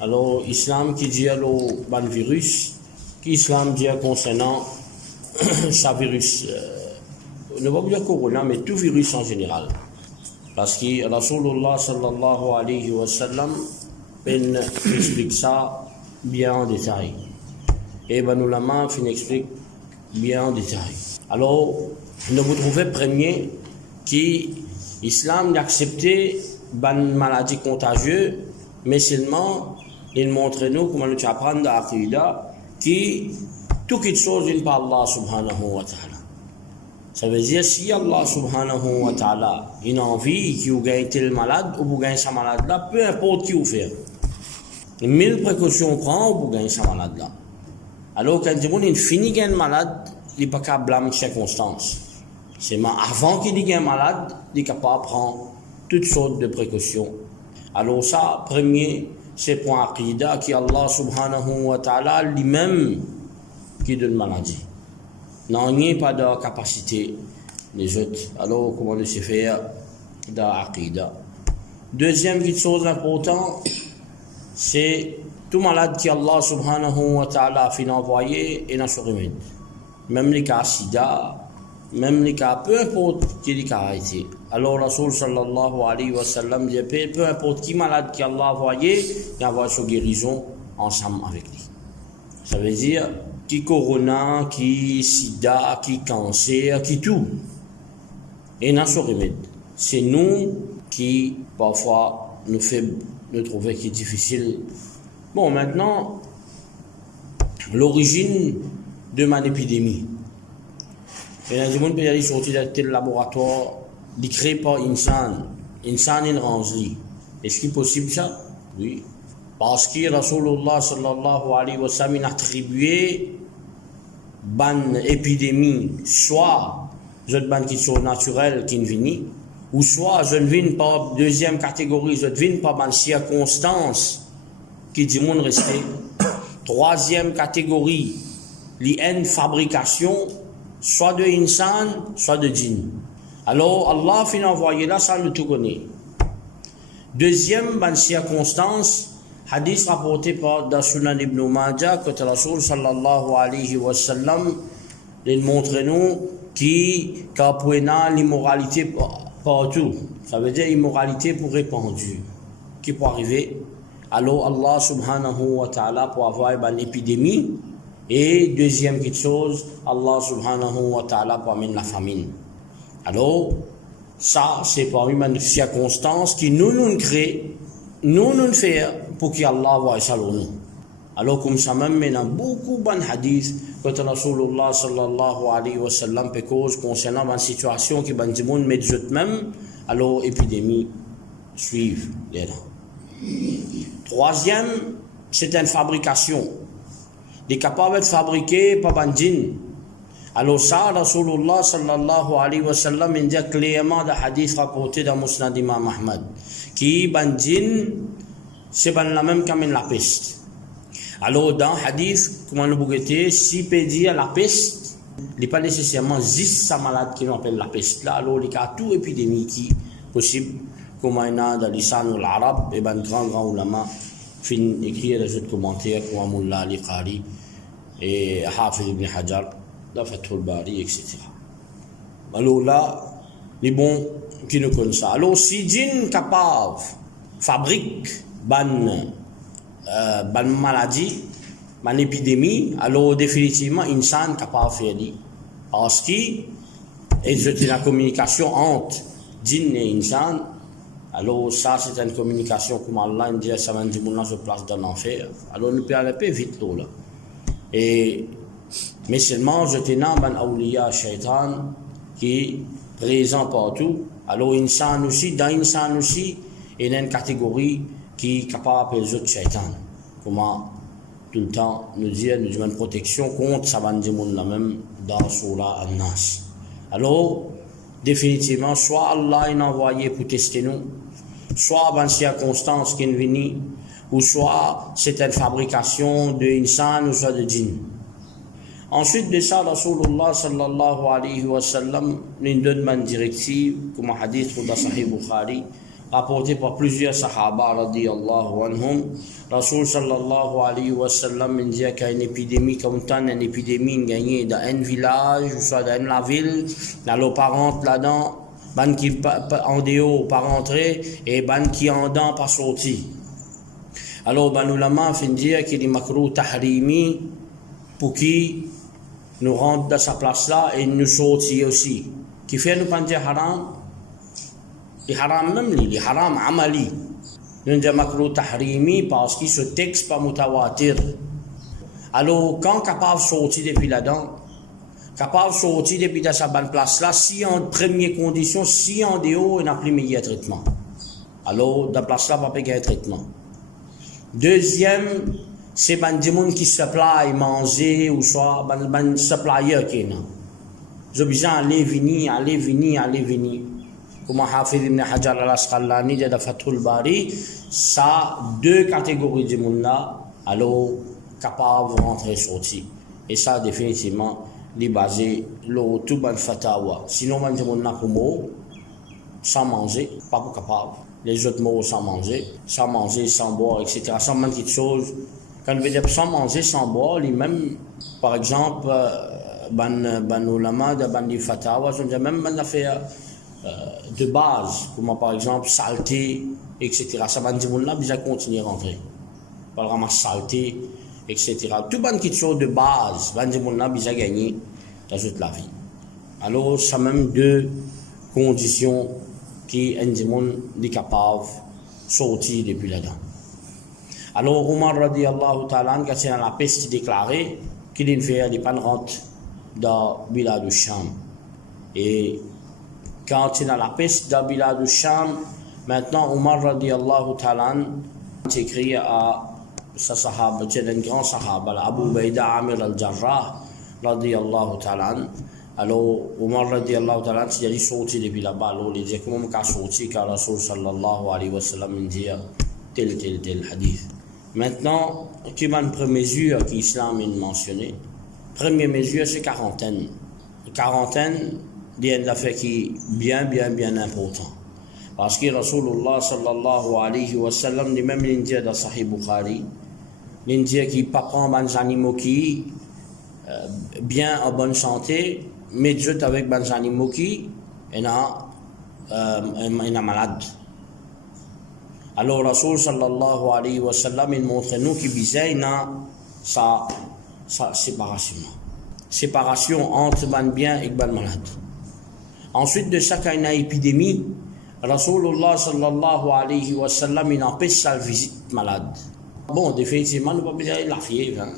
Alors, l'islam qui dit le virus, qui l'islam dit concernant ce virus, ne va pas dire corona, mais tout virus en général. Parce que Rasulullah sallallahu alayhi wa sallam explique ça bien en détail. Et ben nous l'amants explique bien en détail. Alors, nous vous trouvez premier qui l'islam accepté une maladie contagieuse, mais seulement il montre nous comment nous apprendre dans l'Aqida qui tout quelque chose vient par Allah subhanahu wa ta'ala. Ça veut dire si Allah subhanahu wa ta'ala il a envie qu'il gagne tel malade ou vous gagne sa malade là, peu importe qui vous fait. 1000 précautions prend ou vous gagne sa malade là. Alors quand il finit gagne malade, il n'est pas capable de blâmer circonstances. C'est avant qu'il gagne malade, il est capable de prendre toutes sortes de précautions. Alors ça, premier, c'est pour Aqida qui Allah subhanahu wa ta'ala lui-même qui donne maladie. Non, il n'y a pas de capacité des autres. Alors comment on sait faire dans Aqida. Deuxième chose importante, c'est tout malade qui Allah subhanahu wa ta'ala a fait envoyer et dans ce remède. Même les cas sida, même les cas, peu importe qui les cas a été. Alors Rasul sallallahu alayhi wa sallam dit peu importe qui malade qui Allah a envoyé, il envoie sa guérison ensemble avec lui. Ça veut dire qui corona, qui sida, qui cancer, qui tout. Et dans ce remède. C'est nous qui parfois nous trouvons qui est difficile. Bon, maintenant, l'origine de ma épidémie. Il y a des gens qui sont sortis de tel laboratoire, ils créent par Insan. Insan est range. Est-ce qu'il est possible ça? Oui. Parce que Rasulullah sallallahu alayhi wa sallam a attribué une épidémie, soit une ban qui sont naturelles qui viennent, ou soit je ne viens pas deuxième catégorie, je ne viens pas dans circonstances qui dit mon rester. Troisième catégorie, une fabrication, soit de insan, soit de djinn. Alors Allah finit envoyer là, ça nous tout connaît. Deuxième bonne circonstance, hadith rapporté par Sunan ibn Majah, que Rasul sallallahu alayhi wa sallam, il montre nous qui a l'immoralité partout. Ça veut dire immoralité pour répandue. Qui peut arriver? Alors Allah subhanahu wa ta'ala pour avoir une épidémie. Et deuxième chose, Allah subhanahu wa ta'ala pour amener la famine. Alors, ça, c'est parmi les circonstances qui nous créent, nous faire pour qu'Allah voie ça sur nous. Alors, comme ça même, il y a beaucoup de hadiths que Rasulullah sallallahu alayhi wa sallam peut cause concernant une situation qui va dire mais même, alors épidémie suivent les gens. Troisième, c'est une fabrication. Il est capable de fabriquer par bandin. Alors ça, Rasulullah sallallahu alayhi wa sallam il dit clairement dans le hadith rapporté dans Musnad Imam Ahmad qui bandin c'est la même comme la peste. Alors dans le hadith, comment nous bougeons, si peut dire la peste, il n'est pas nécessairement juste sa malade qui nous appelle la peste. Là, alors il y a tout épidémie qui est possible, comme il y a dans l'Isan ou l'Arabe, et ben grand ulama fin écrire des autres commentaires comme Mullah al-Qari et Hafiz ibn Hajar, la Fathul Bari, etc. Alors là, les bons qui nous connaissent ça. Alors si djinn capable fabrique ban maladie, ban épidémie, alors définitivement insan capable de faire ça. Parce qu'il existe la communication entre djinn et insan. Alors ça c'est une communication comme Allah dit ça va dire mon se place dans l'enfer. Alors nous peut aller peu vite là. Et mais seulement je tenais ban awliya shaitan qui est présent partout. Alors insan aussi dans insan aussi il y a une catégorie qui est capable de les autres shaitan. Comment tout le temps nous dire nous une protection contre ça va dire mon là même dans Surah An-Nas. Alors définitivement soit Allah est envoyé pour tester nous, soit dans circonstances qui viennent, ou soit c'est une fabrication de insan ou soit de djinn. Ensuite de ça, Rasulullah sallallahu alayhi wa sallam nous donne une directive, comme un hadith dans Sahih Bukhari, rapporté par plusieurs sahaba radiyallahu anhum. Rasul sallallahu alayhi wa sallam il dit qu'il y a une épidémie comme tant une épidémie gagnée dans un village ou soit dans la ville, dans les parents là-dedans, ban qui en dehors pas rentrer et ban qui en dedans pas sortir. Alors ban ulama fin dire qu'il est makruh tahrimi pour qui nous rentre dans sa place là et nous sortir aussi. Qui fait nous pas dire haram, les haram même les haram amali. Nous disons makruh tahrimi parce que ce texte pas mutawatir. Alors quand capable sortir depuis là-dedans, capable sortir depuis dans sa bonne place là, si en première condition, si en dehors il n'a plus meilleur traitement. Alors dans place là pas payer traitement. Deuxième, c'est des gens qui supply manger ou soit ban supplier qui là. J'ai besoin aller venir. Comme Hafid ibn Hajar al-Asqalani de Fathul Bari, ça deux catégories de monde là, alors capable de rentrer sortir. Et ça définitivement les basé le tout ban fatawa. Sinon man de monde là comme sans manger, pas capable. Les autres mots sans manger, sans boire, etc. Sans même quelque chose. Quand on veut dire sans manger, sans boire, les mêmes, par exemple, ban ulama de ban fatawa, on dit même ban affaire de base, comme par exemple saleté, etc. Ça va dire là, bien continuer à rentrer. Par exemple, saleté, etc. Tout ban quelque chose de base, ban dire là, bien gagner dans toute la vie. Alors, ça même deux conditions qui un monde est capable de sortir depuis là-dedans. Alors, Omar radiyallahu ta'ala, quand c'est dans la peste déclarée, qu'il ne fait des pas de rentre dans Bilad al-Sham. Et quand c'est dans la peste dans Bilad al-Sham, maintenant Omar radiyallahu ta'ala s'écrit à sa sahaba, c'est un grand sahaba, Abu Baïda Amir al-Jarrah radiyallahu ta'ala. Alors, Omar radiyallahu ta'ala, il est sorti depuis là-bas, alors il dit comment il a sorti car Rasul sallallahu alayhi wa sallam dit tel hadith. Maintenant, qui est une première mesure que l'islam a mentionné? Première mesure, c'est quarantaine. Quarantaine, c'est une affaire qui est bien important. Parce que Rasulullah sallallahu alayhi wa sallam, même l'Indien dans Sahih Bukhari, l'Indien qui ne pas prendre des animaux qui bien en bonne santé, mais juste avec des animaux qui sont malades. Alors Rasul sallallahu alayhi wa sallam il montre nous qu'il y a sa séparation entre les bien et les malades. Ensuite de ça, quand il y a une épidémie, Rasulullah sallallahu alayhi wa sallam il empêche sa visite malade. Bon, définitivement, nous ne pouvons pas dire la fièvre. Hein.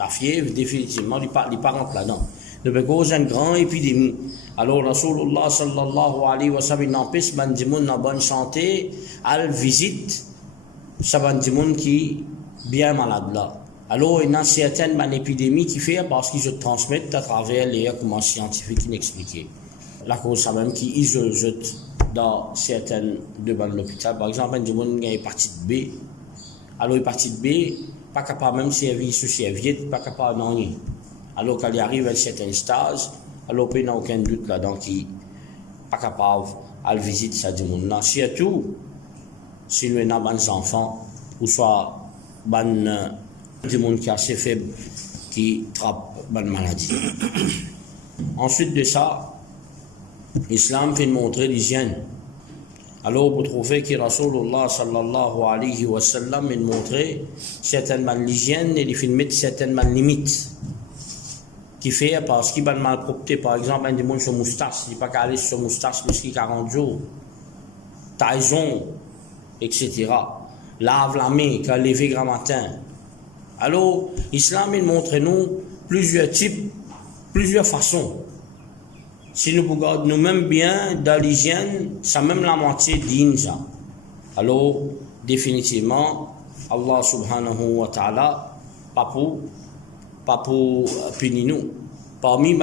La fièvre, définitivement, il ne pas rentre là-dedans. Nous avons cause une grande épidémie. Alors, Rasulullah sallallahu alayhi wa sallam, il empêche les gens en bonne santé à la visite, ça va des gens qui sont bien malades là. Alors, il y a certaines épidémies qui font parce qu'ils se transmettent à travers les comment scientifiques inexpliqués. La cause, c'est même qui isole dans certaines de l'hôpital. Par exemple, il y a des gens qui ont hépatite B. Alors, hépatite B, pas capable même de servir sous serviette, pas capable d'en y. Alors, quand il arrive à un certain stade, alors il n'y a aucun doute là-dedans qui n'est pas capable à la visite ça du monde. Surtout, si nous avons des enfants, ou soit des gens qui sont assez faibles, qui trappent des maladies. Ensuite de ça, l'islam fait montrer l'hygiène. Alors, vous trouvez que Rasulullah sallallahu alayhi wa sallam il montrait certainement l'hygiène et il fait mettre certainement limites. Qui fait parce qu'il y a une malpropreté. Par exemple, un démon sur moustache, il n'est pas qu'à aller sur moustache jusqu'à 40 jours. Taison, etc. Lave la main, quand lever grand matin. Alors, l'islam il montre nous plusieurs types, plusieurs façons. Si nous regardons nous-mêmes bien dans l'hygiène, c'est même la moitié digne ça. Alors, définitivement, Allah subhanahu wa ta'ala, pas pour punir nous. Parmi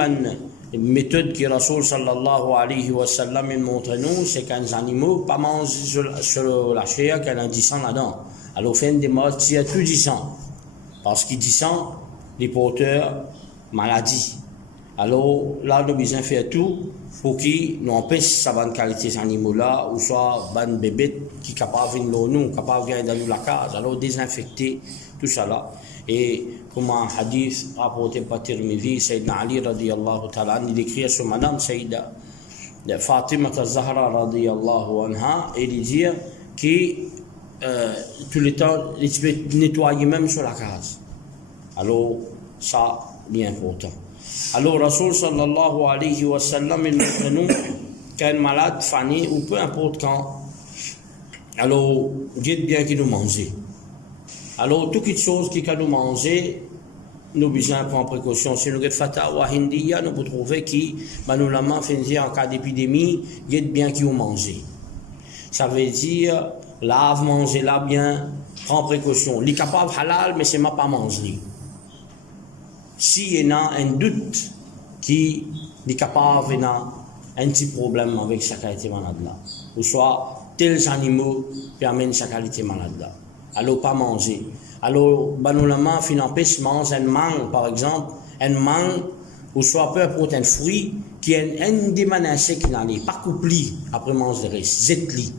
les méthodes que Rasul sallallahu alayhi wa sallam montre nous, c'est qu'un animal pas mange sur la chair qu'il y a un 10 ans là-dedans. Alors, fin des morts, il y a tout 10 ans. Parce qu'il 10 ans, les porteurs maladies. Alors, là, nous besoin faire tout pour qu'ils nous empêchent sa bonne qualité ces animaux-là, ou soit bonne bébé qui est capable de venir nous, capable de venir dans la case. Alors, désinfecter tout ça là. Et comme un hadith rapporté par Tirmidhi, Sayyidina Ali radiyallahu ta'ala, il écrit à son madame, Sayyida Fatima al-Zahra radiyallahu anha, et il dit que tout le temps, il peut nettoyer même sur la case. Alors, ça, c'est important. Alors, Rasul sallallahu alayhi wa sallam, il montre nous qu'un malade fané, ou peu importe quand, alors, dites bien qu'il nous mange. Alors, toutes les choses qui nous manger, nous besoin prendre précaution. Si nous avons fatwa hindiya, nous pouvons trouver que nous l'avons fait en cas d'épidémie, dites bien qu'il nous mange. Ça veut dire, lave, manger là bien, prends précaution. Il est capable halal, mais c'est pas manger. S'il y a un doute qui est capable d'avoir un petit problème avec sa qualité malade là, ou soit tels animaux permettent sa qualité malade là, alors pas manger. Alors, banalement, finalement, mange un mangue, par exemple, un mangue, ou soit peu importe un fruit, qui est un des menacés qui n'allait pas couplé après manger le reste, zetli.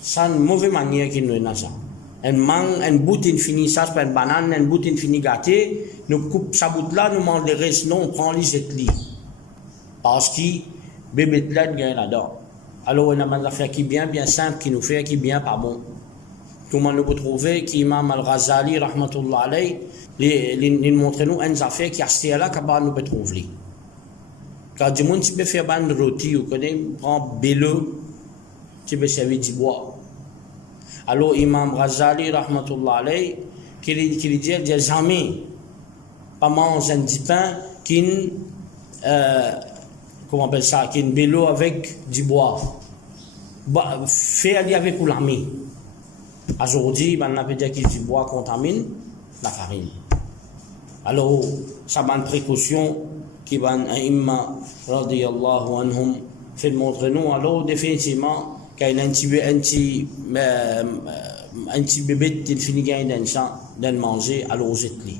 C'est une mauvaise manière qu'il nous a ça. Un mangue, un bout infini, ça c'est une banane, un bout infini gâté, nous coupe sa bout là, nous mange le reste, non, on prend les zetli. Parce que bébé de l'aide gagne là-dedans. Alors, on a une affaire qui est bien simple, qui nous fait, qui est bien pas bon. Comment nous pouvons trouver qu'Imam Al-Ghazali, rahmatullah alayhi, il montre nous une affaire qui est là, qu'on nous peut trouver. Quand du monde, tu peux faire une rôti, ou prend bélo, tu peux servir du bois. Alors, Imam Ghazali, rahmatullah alayhi, qui dit jamais, pas manger un petit pain qui comment on appelle ça, qui est bélo avec du bois. Fait aller avec pour l'armée. Aujourd'hui, on peut dire que du bois contamine la farine. Alors, ça va une précaution qui va un imam radiyallahu anhum fait montrer nous. Alors, définitivement, quand il y a un petit bébé qui finit de manger, alors vous êtes là.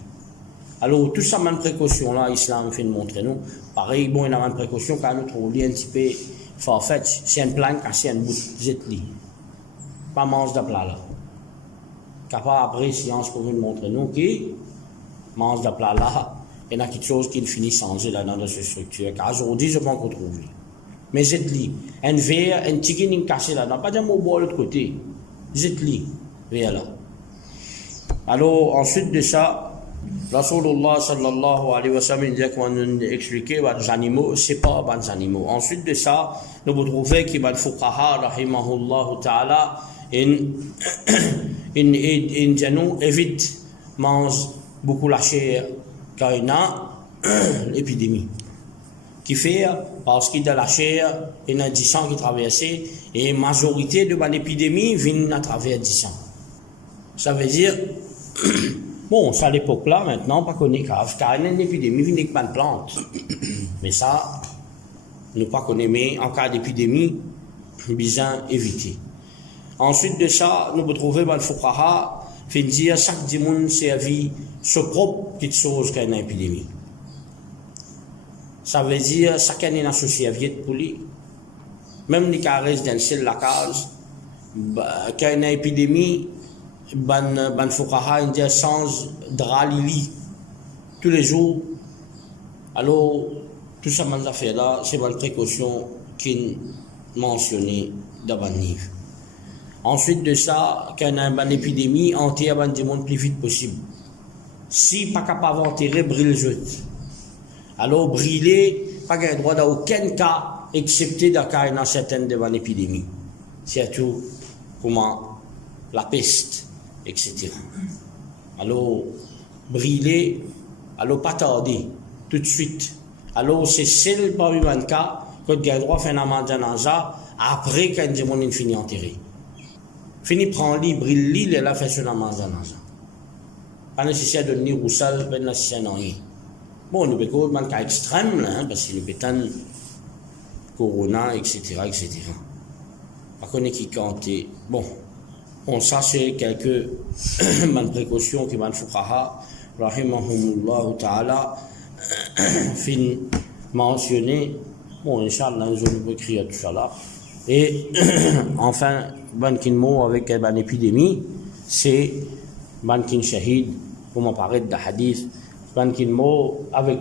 Alors, tout ça, une précaution là, l'islam fait montrer nous. Pareil, bon, il y a une précaution quand nous trouvons un petit peu farfetch. C'est un plan cassé, un bout, vous êtes là. Pas manger de plat là. Capable après science pour nous montrer nous qui mange de plat là, il y a quelque chose qui finit changer là dans cette structure. Car aujourd'hui, je pense qu'on trouve. Mais c'est li, un verre, un tigre qui cassé là, pas de mot de l'autre côté. C'est li, verre là. Alors ensuite de ça, Rasulullah sallallahu alayhi wa sallam dit qu'on nous expliquait les animaux, c'est pas les animaux. Ensuite de ça, nous pouvons trouver qu'il y a des fuqaha rahimahullah ta'ala in genou évite mange beaucoup la chair car il y a l'épidémie qui fait parce qu'il y a la chair il y a 10 sang qui traverse et la majorité de l'épidémie vient à travers 10 sang. Ça veut dire bon, ça à l'époque là maintenant pas qu'on est grave car il y a une épidémie vient avec plein de plantes mais ça nous pas connaît mais en cas d'épidémie bien éviter. Ensuite de ça, nous pouvons trouver dans le fuqaha, fait dire chaque dimanche servi ce propre quelque chose qu'il y a une épidémie. Ça veut dire chacun est associé pour lui. Même les caresses dans la case, quand il y a une épidémie, ban fuqaha il dit change dralili tous les jours. Alors tout ça man affaire là, c'est une précaution qui est mentionnée dans le livre. Ensuite de ça, quand il y a une épidémie, enterre le monde le plus vite possible. Si pas capable d'enterrer, brûle les autres. Alors brûler, pas de droit dans aucun cas, excepté dans cas il y a certaines de épidémies. Surtout comment la peste, etc. Alors brûler, alors pas tarder, tout de suite. Alors c'est seul parmi les cas que il y a droit de faire un mandat après quand le monde finit enterré. Fini prend li, brille li, il a fait son amazon. Pas nécessaire de venir au sol, pas nécessaire de rien. Bon, nous avons un cas extrême, là, parce que nous avons corona, etc., etc. Par contre, qui compte. Bon, ça c'est quelques précautions qui m'ont fait, rahimahumullah ta'ala, fin mentionné, bon, Inch'Allah, nous allons écrire tout à l'heure. Et enfin, bankin mot avec une épidémie, c'est bankin shahid, comme on parlait de hadith. Bankin mot avec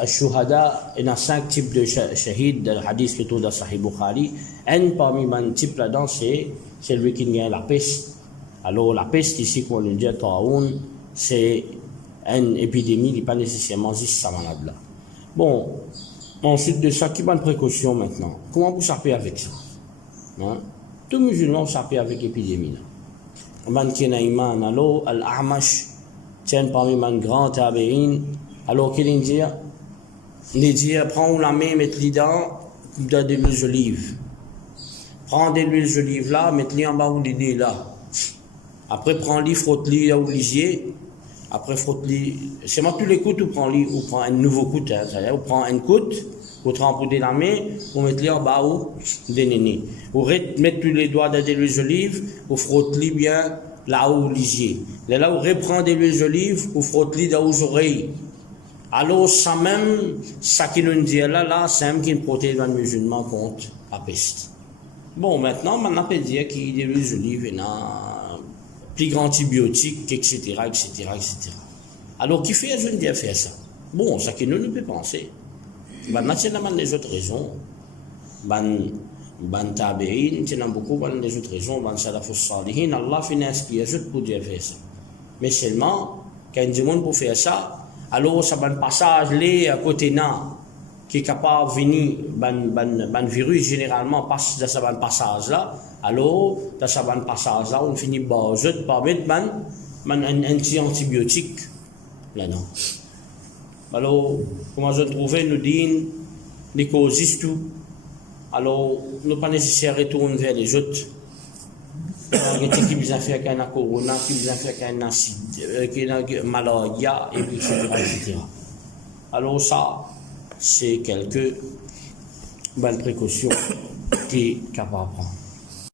al-shuhada, il y a 5 types de shahid, de hadith qui est dans Sahih Bukhari. Un parmi les types là-dedans, c'est celui qui gagne la peste. Alors, la peste, ici, qu'on le dit à Taoun, c'est une épidémie qui n'est pas nécessairement juste sa malade-là. Bon, ensuite de ça, qui prend une précaution maintenant? Comment vous sapez avec ça? Hein? Tous les musulmans sapent avec l'épidémie. Man qui a iman, alors, al-A'mash, tiens parmi les grands tabi'in, alors qu'il dit, il dit, prends la main, mets-le dedans, dans de l'huile d'olive. Prends de l'huile d'olive là, mets-le en bas ou l'idée là. Après, prends-le, frotte-le au lisier. Après, frotte-le. C'est moi tous les coups, ou prends un nouveau coup, c'est-à-dire, ou prends un coup, ou tremper la main, ou mettre-le en bas ou des nénés. Ou mettre tous les doigts dans de l'huile d'olive, ou frotte-le bien là-haut au lisier. Là où reprend de l'huile d'olive, ou frotte-le dans les oreilles. Alors, ça même, ça qui nous dit là, c'est même qui protège les musulmans contre la peste. Bon, maintenant, on peut dire qu'il y a de l'huile d'olive et plus grand antibiotiques, etc., etc., etc. Alors, qui fait, je ne dis faire ça? Bon, ça qui nous peut penser. Maintenant, les autres raisons. Ban tabi'in, il y a beaucoup les autres raisons. Ban salafus salihin, Allah fait une inspiration pour dire faire ça. Mais seulement, quand il y a des gens pour faire ça, alors, ça va un passage là, à côté là, qui est capable de venir, ban virus généralement passe dans ce passage là. Alors, dans ce passage là, on finit par mettre un antibiotique là-dedans. Alors, comment je trouve, nous disons, les causes tout. Alors, nous pas nécessaire de retourner vers les autres. Il y a qui nous a fait un corona, qui nous a fait un acide, qui a malaria, et etc., etc. Alors, ça, c'est quelques bonnes précautions qui est capable de prendre.